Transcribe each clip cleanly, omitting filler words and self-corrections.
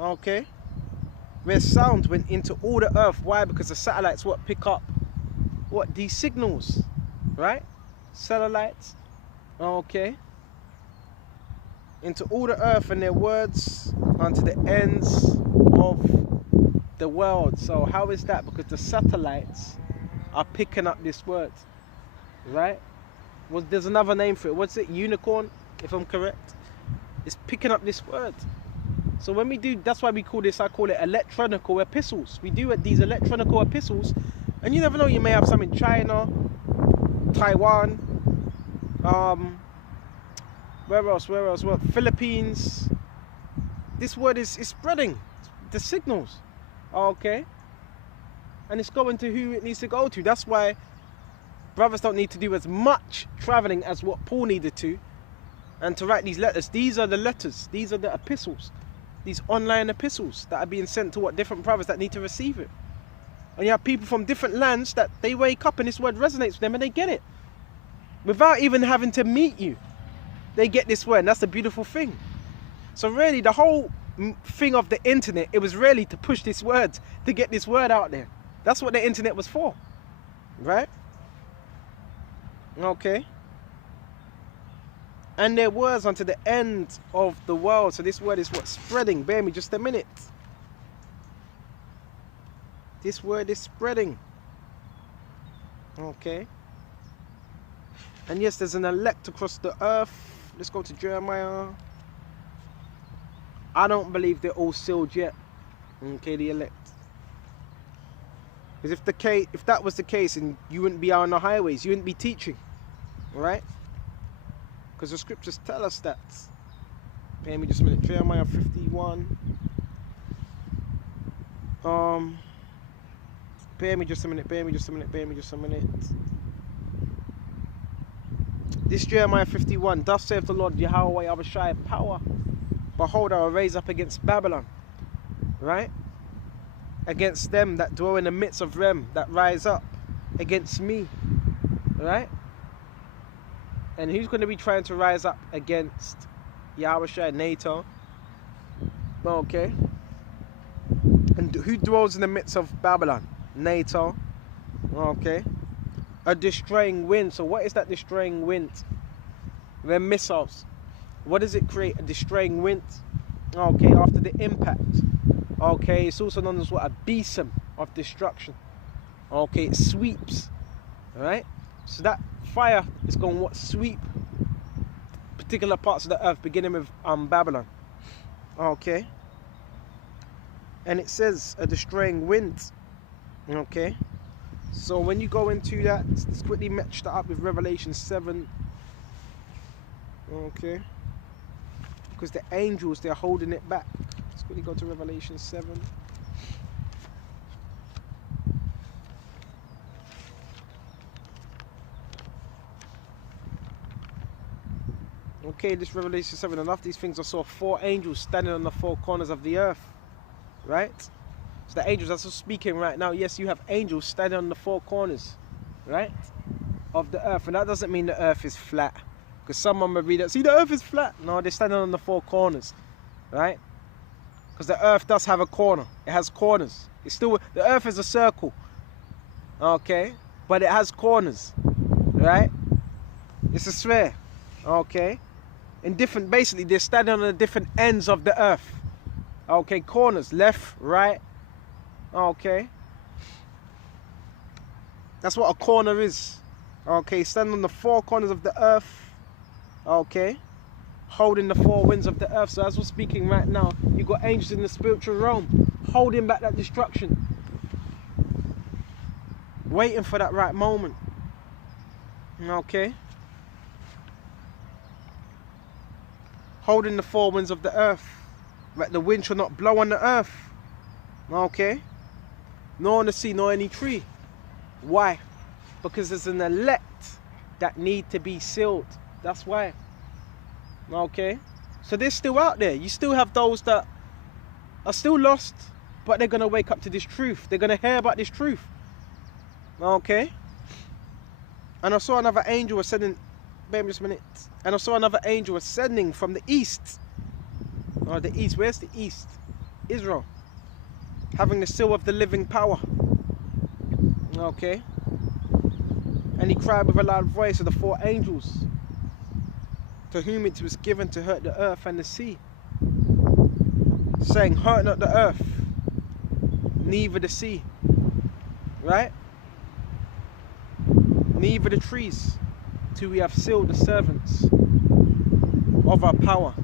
Okay, where sound went into all the earth. Why? Because the satellites what pick up what these signals, right? Satellites. Okay, into all the earth and their words unto the ends of the world. So how is that? Because the satellites are picking up this word, right? Well, there's another name for it. What's it? Unicorn, if I'm correct. It's picking up this word. So when we do, that's why we call this, I call it electronical epistles. We do these electronical epistles, and you never know, you may have some in China, Taiwan, where else? Well, Philippines. This word is spreading the signals, okay? And it's going to who it needs to go to. That's why brothers don't need to do as much traveling as what Paul needed to, and to write these letters. These are the letters. These are the epistles. These online epistles that are being sent to what different brothers that need to receive it. And you have people from different lands that they wake up and this word resonates with them and they get it. Without even having to meet you, they get this word, and that's the beautiful thing. So really the whole thing of the internet, it was really to push this word, to get this word out there. That's what the internet was for, right? Okay. And their words unto the end of the world. So this word is what's spreading. Bear me just a minute. This word is spreading. Okay. And yes, there's an elect across the earth. Let's go to Jeremiah. I don't believe they're all sealed yet. Okay, the elect. Because if that was the case, and you wouldn't be out on the highways, you wouldn't be teaching, right? Because the scriptures tell us that. Pay me just a minute. Jeremiah 51. Bear me just a minute. This Jeremiah 51. Thus saith the Lord Yahweh Abishai power. Behold, I will raise up against Babylon. Right? Against them that dwell in the midst of them that rise up against me. Right? And who's going to be trying to rise up against Yahushua? NATO. Okay. And who dwells in the midst of Babylon? NATO. Okay. A destroying wind. So what is that destroying wind? They're missiles. What does it create? A destroying wind. Okay, after the impact. Okay, it's also known as what? A besom of destruction. Okay, it sweeps. Alright? So that fire is going to what? Sweep particular parts of the earth, beginning with Babylon. Okay. And it says a destroying wind. Okay. So when you go into that, let's quickly match that up with Revelation 7. Okay. Because the angels, they're holding it back. Let's quickly go to Revelation 7. Okay, this Revelation 7, and after these things I saw 4 angels standing on the 4 corners of the earth. Right? So the angels that's speaking right now, yes, you have angels standing on the 4 corners, right, of the earth. And that doesn't mean the earth is flat. Because someone may read it, see, the earth is flat. No, they're standing on the 4 corners, right? Because the earth does have a corner. It has corners. It's still, the earth is a circle, okay? But it has corners, right? It's a sphere, okay? In different, basically, they're standing on the different ends of the earth. Okay, corners, left, right, okay. That's what a corner is. Okay, standing on the 4 corners of the earth. Okay, holding the 4 winds of the earth. So as we're speaking right now, you've got angels in the spiritual realm holding back that destruction, waiting for that right moment. Okay, holding the 4 winds of the earth, that the wind shall not blow on the earth. Okay, nor on the sea, nor any tree. Why? Because there's an elect that need to be sealed. That's why. Okay, so they're still out there. You still have those that are still lost, but they're going to wake up to this truth. They're going to hear about this truth. Okay, and I saw another angel ascending. Wait just a minute. And I saw another angel ascending from the east. Oh, the east. Where's the east? Israel, having the seal of the living power. Okay. And he cried with a loud voice to the 4 angels, to whom it was given to hurt the earth and the sea, saying, hurt not the earth, neither the sea, right? Neither the trees, till we have sealed the servants of our power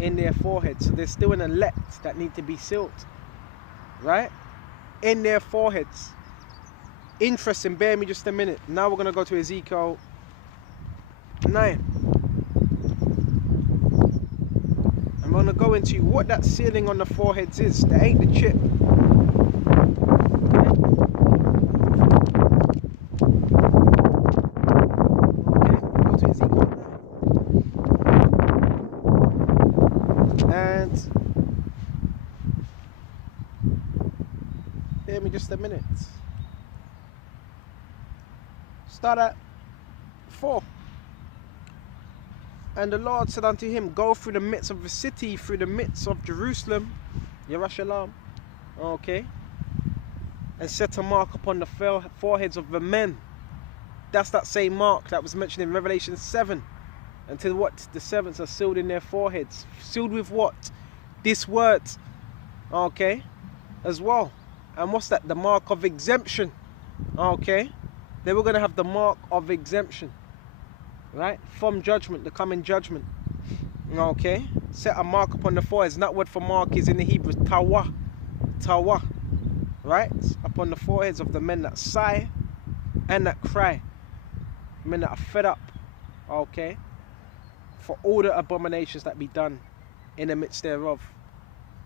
in their foreheads. So there's still an elect that need to be sealed, right? In their foreheads. Interesting, bear me just a minute. Now we're going to go to Ezekiel 9. I'm going to go into what that sealing on the foreheads is. There ain't the chip. Okay, go to Ezekiel 9. And bear me just a minute. Start at 4. And the Lord said unto him, go through the midst of the city, through the midst of Jerusalem, Yerushalayim, okay, and set a mark upon the foreheads of the men. That's that same mark that was mentioned in Revelation 7. Until what? The servants are sealed in their foreheads. Sealed with what? This word, okay, as well. And what's that? The mark of exemption, okay. They were going to have the mark of exemption, right? From judgment, the coming judgment. Okay? Set a mark upon the foreheads. And that word for mark is in the Hebrew, tawa. Tawa. Right? Upon the foreheads of the men that sigh and that cry. Men that are fed up. Okay? For all the abominations that be done in the midst thereof.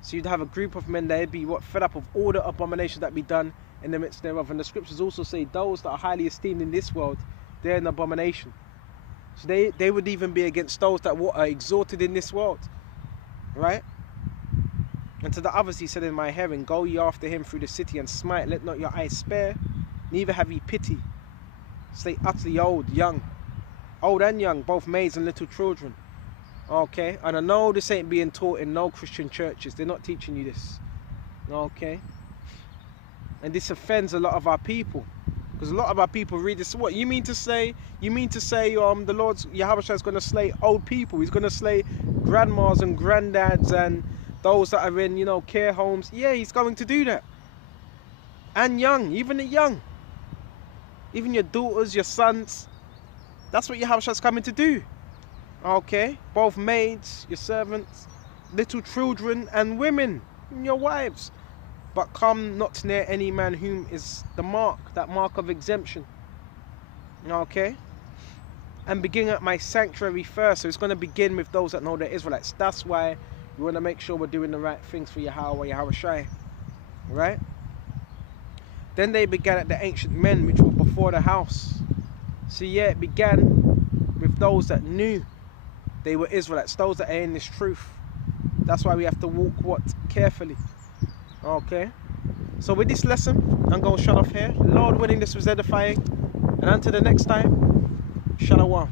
So you'd have a group of men that would be what? Fed up of all the abominations that be done in the midst thereof. And the scriptures also say those that are highly esteemed in this world, they're an abomination. So they would even be against those that are exalted in this world, right? And to the others he said in my hearing, go ye after him through the city and smite, let not your eyes spare, neither have ye pity. Slay utterly old and young, both maids and little children. Okay, and I know this ain't being taught in no Christian churches. They're not teaching you this. Okay. And this offends a lot of our people, because a lot of our people read this. What you mean to say? You mean to say the Lord's Yahushua is going to slay old people? He's going to slay grandmas and granddads and those that are in, you know, care homes. Yeah, he's going to do that. And young, even the young, even your daughters, your sons. That's what Yahushua is coming to do. Okay, both maids, your servants, little children, and women, and your wives. But come not near any man whom is the mark, that mark of exemption. Okay? And begin at my sanctuary first. So it's going to begin with those that know they're Israelites. That's why we want to make sure we're doing the right things for Yahweh, Yahushua. Right? Then they began at the ancient men which were before the house. So yeah, it began with those that knew they were Israelites. Those that are in this truth. That's why we have to walk what? Carefully. Okay, so with this lesson, I'm going to shut off here. Lord willing, this was edifying. And until the next time, Shalom.